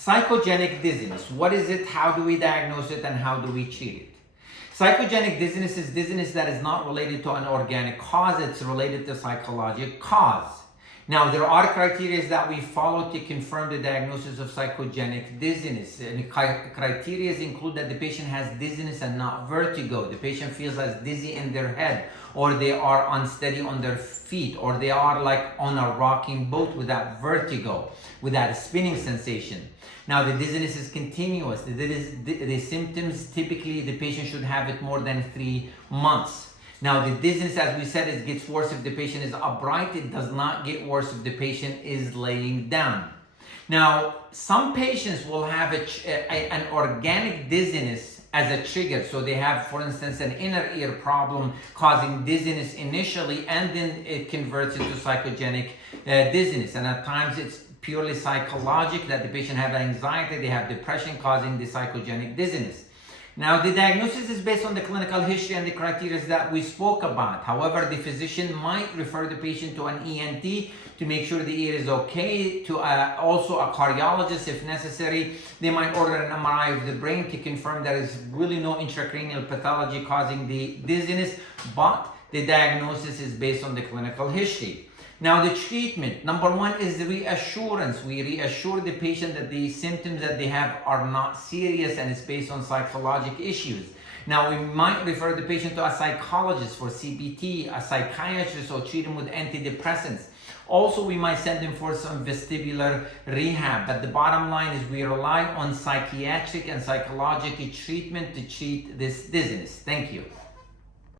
Psychogenic dizziness. What is it? How do we diagnose it? And how do we treat it? Psychogenic dizziness is dizziness that is not related to an organic cause. It's related to psychological cause. Now, there are criteria that we follow to confirm the diagnosis of psychogenic dizziness. And criteria include that the patient has dizziness and not vertigo. The patient feels as dizzy in their head, or they are unsteady on their feet, or they are like on a rocking boat without vertigo, without a spinning sensation. Now, the dizziness is continuous. The symptoms, typically the patient should have it more than 3 months. Now, the dizziness, as we said, it gets worse if the patient is upright. It does not get worse if the patient is laying down. Now, some patients will have an organic dizziness as a trigger. So they have, for instance, an inner ear problem causing dizziness initially, and then it converts into psychogenic dizziness. And at times it's purely psychological, that the patient have anxiety, they have depression causing the psychogenic dizziness. Now, the diagnosis is based on the clinical history and the criteria that we spoke about. However, the physician might refer the patient to an ENT to make sure the ear is okay, to also a cardiologist if necessary. They might order an MRI of the brain to confirm there is really no intracranial pathology causing the dizziness, but the diagnosis is based on the clinical history. Now, the treatment, number one, is the reassurance. We reassure the patient that the symptoms that they have are not serious and it's based on psychological issues. Now, we might refer the patient to a psychologist for CBT, a psychiatrist, or treat them with antidepressants. Also, we might send them for some vestibular rehab. But the bottom line is we rely on psychiatric and psychological treatment to treat this dizziness. Thank you.